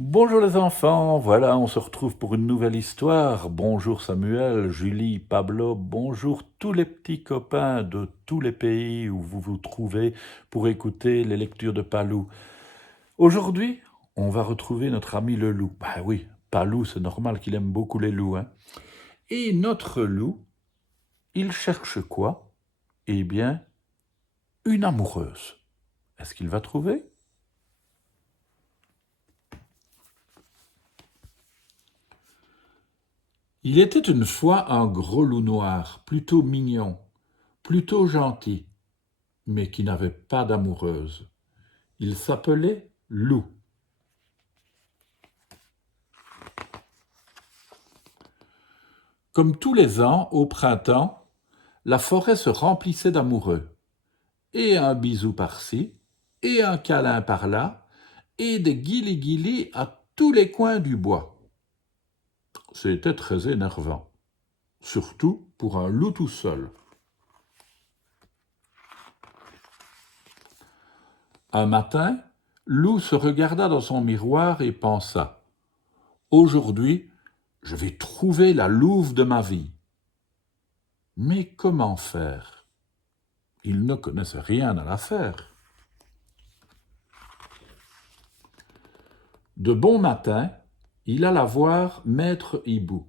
Bonjour les enfants, voilà, on se retrouve pour une nouvelle histoire. Bonjour Samuel, Julie, Pablo, bonjour tous les petits copains de tous les pays où vous vous trouvez pour écouter les lectures de Palou. Aujourd'hui, on va retrouver notre ami le loup. Bah oui, Palou, c'est normal qu'il aime beaucoup les loups, hein. Et notre loup, il cherche quoi? Eh bien, une amoureuse. Est-ce qu'il va trouver? Il était une fois un gros loup noir, plutôt mignon, plutôt gentil, mais qui n'avait pas d'amoureuse. Il s'appelait Loup. Comme tous les ans, au printemps, la forêt se remplissait d'amoureux. Et un bisou par-ci, et un câlin par-là, et des guilis-guilis à tous les coins du bois. C'était très énervant, surtout pour un loup tout seul. Un matin, Loup se regarda dans son miroir et pensa: aujourd'hui, je vais trouver la louve de ma vie. Mais comment faire? Il ne connaissait rien à l'affaire. De bon matin, il alla voir maître Hibou.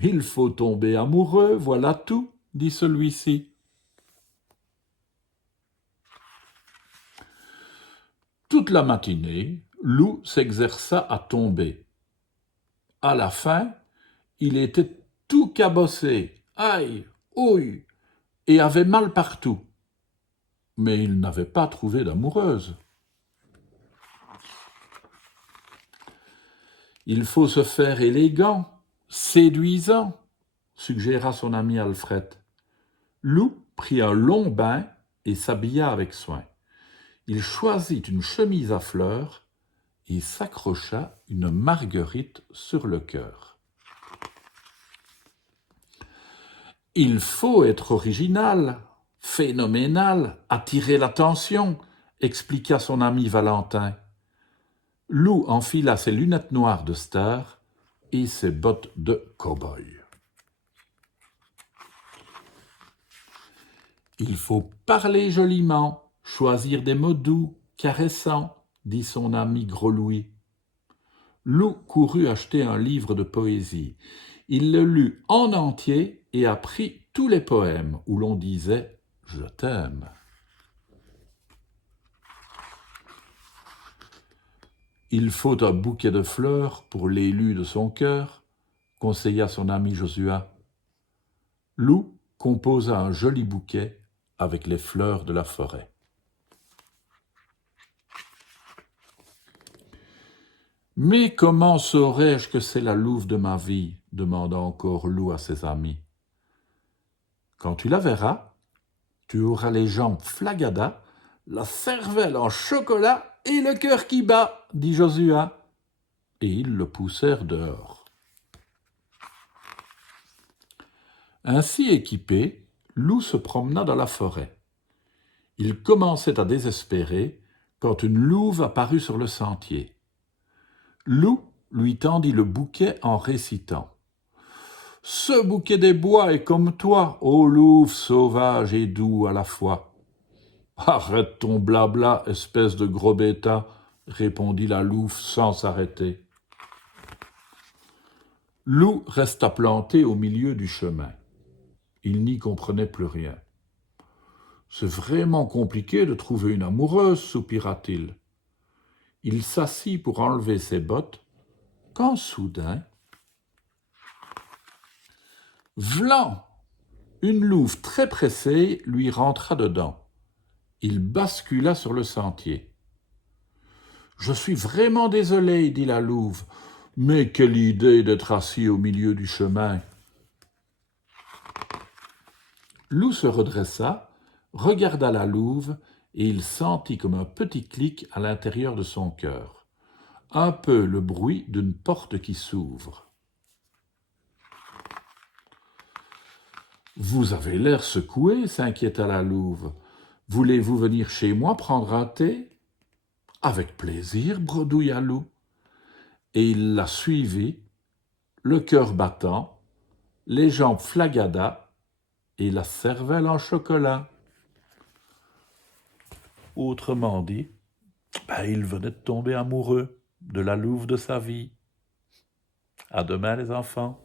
Il faut tomber amoureux, voilà tout, dit celui-ci. Toute la matinée, Loup s'exerça à tomber. À la fin, il était tout cabossé, aïe, ouille, et avait mal partout. Mais il n'avait pas trouvé d'amoureuse. Il faut se faire élégant, séduisant, suggéra son ami Alfred. Loup prit un long bain et s'habilla avec soin. Il choisit une chemise à fleurs et s'accrocha une marguerite sur le cœur. Il faut être original, phénoménal, attirer l'attention, expliqua son ami Valentin. Loup enfila ses lunettes noires de star et ses bottes de cow-boy. Il faut parler joliment, choisir des mots doux, caressants, dit son ami Gros Louis. Loup courut acheter un livre de poésie. Il le lut en entier et apprit tous les poèmes où l'on disait « Je t'aime ». Il faut un bouquet de fleurs pour l'élu de son cœur, conseilla son ami Josua. Loup composa un joli bouquet avec les fleurs de la forêt. Mais comment saurais-je que c'est la louve de ma vie? Demanda encore Loup à ses amis. Quand tu la verras, tu auras les jambes flagadas, la cervelle en chocolat et le cœur qui bat, dit Josua. Et ils le poussèrent dehors. Ainsi équipé, Loup se promena dans la forêt. Il commençait à désespérer quand une louve apparut sur le sentier. Loup lui tendit le bouquet en récitant: « Ce bouquet des bois est comme toi, ô louve sauvage et doux à la fois. »« Arrête ton blabla, espèce de gros bêta, » répondit la louve sans s'arrêter. Loup resta planté au milieu du chemin. Il n'y comprenait plus rien. « C'est vraiment compliqué de trouver une amoureuse, soupira-t-il. Il s'assit pour enlever ses bottes, quand soudain, vlan! Une louve très pressée lui rentra dedans. Il bascula sur le sentier. « Je suis vraiment désolé, dit la louve, mais quelle idée d'être assis au milieu du chemin. » Loup se redressa, regarda la louve et il sentit comme un petit clic à l'intérieur de son cœur. Un peu le bruit d'une porte qui s'ouvre. « Vous avez l'air secoué, s'inquiéta la louve. Voulez-vous venir chez moi prendre un thé ? » Avec plaisir, bredouilla Loup. et il la suivit, le cœur battant, les jambes flagadas et la cervelle en chocolat. Autrement dit, il venait de tomber amoureux de la louve de sa vie. À demain les enfants.